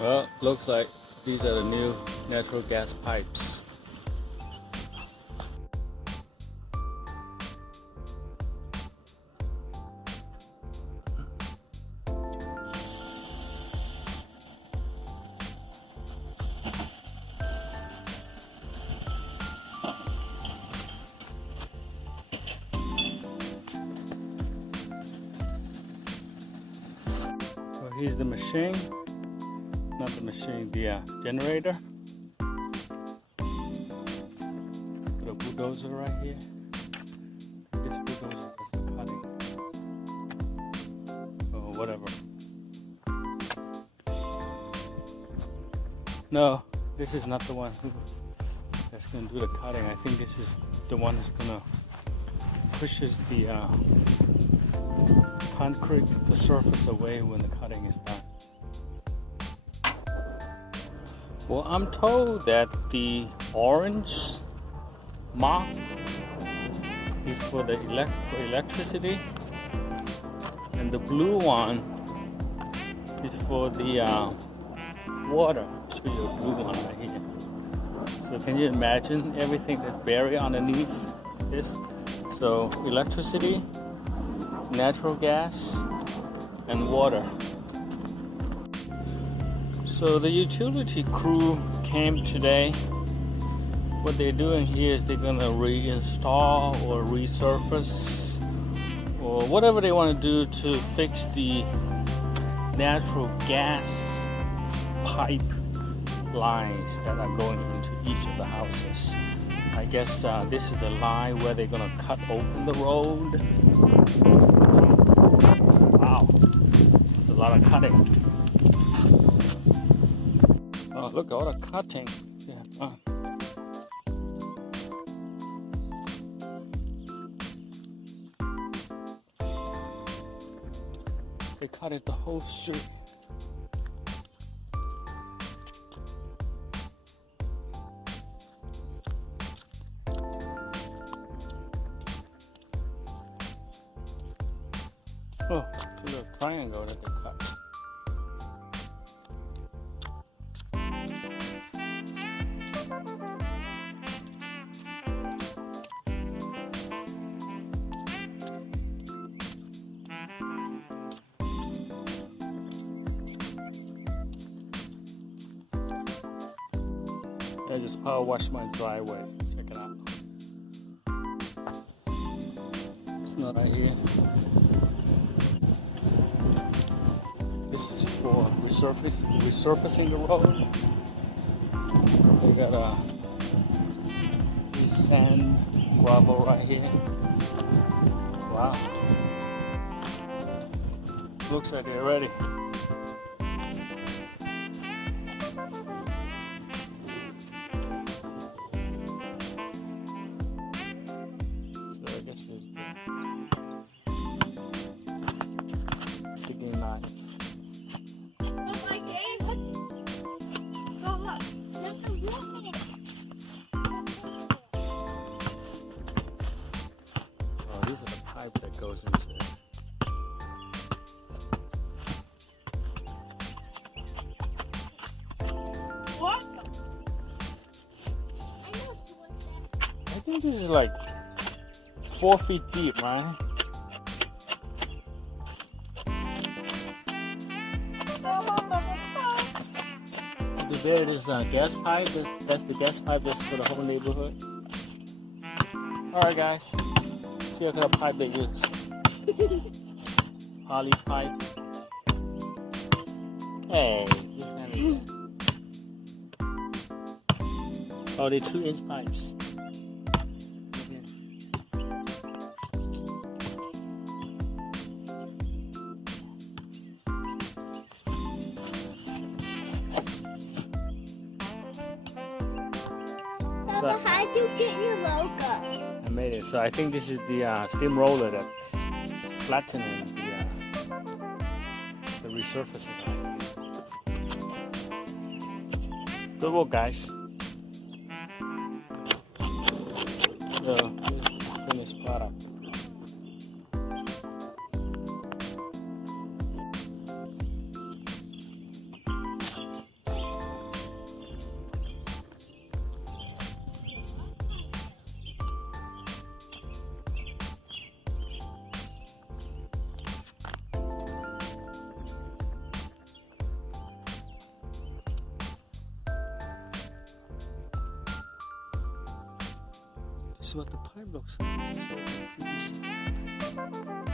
Well, looks like these are the new natural gas pipes. So here's the machine. Not the machine, the generator. Put a bulldozer right here. This bulldozer does the cutting. Or whatever. No, this is not the one that's gonna do the cutting. I think this is the one that's gonna pushes the concrete, the surface away when the cutting is done. Well, I'm told that the orange mark is for the electricity, and the blue one is for the water. I'll show you a blue one right here. So can you imagine everything that's buried underneath this? So electricity, natural gas, and water. So the utility crew came today. What they're doing here is they're gonna reinstall or resurface or whatever they want to do to fix the natural gas pipe lines that are going into each of the houses. I guess this is the line where they're gonna cut open the road. Wow, a lot of cutting. Oh, look at all the cutting. Yeah. They cut it the whole street. Oh, it's a little triangle that they cut. I just power washed my driveway. Check it out. It's not right here. This is for resurfacing the road. They got sand, gravel right here. Wow. Looks like they're ready. So I guess there's the digging knife. Oh, these are the pipes that goes into it. I think this is like 4 feet deep, right? There it is a gas pipe. That's the gas pipe that's for the whole neighborhood. Alright guys, see what kind of pipe they use. Poly pipe. Hey, this kind of thing. Oh, they're 2-inch pipes. So how did you get your logo? I made it. So I think this is the steam roller that's flattening the resurfacing. Good work, guys. So here's the finished product. is what the pipe looks like. Just like PVC.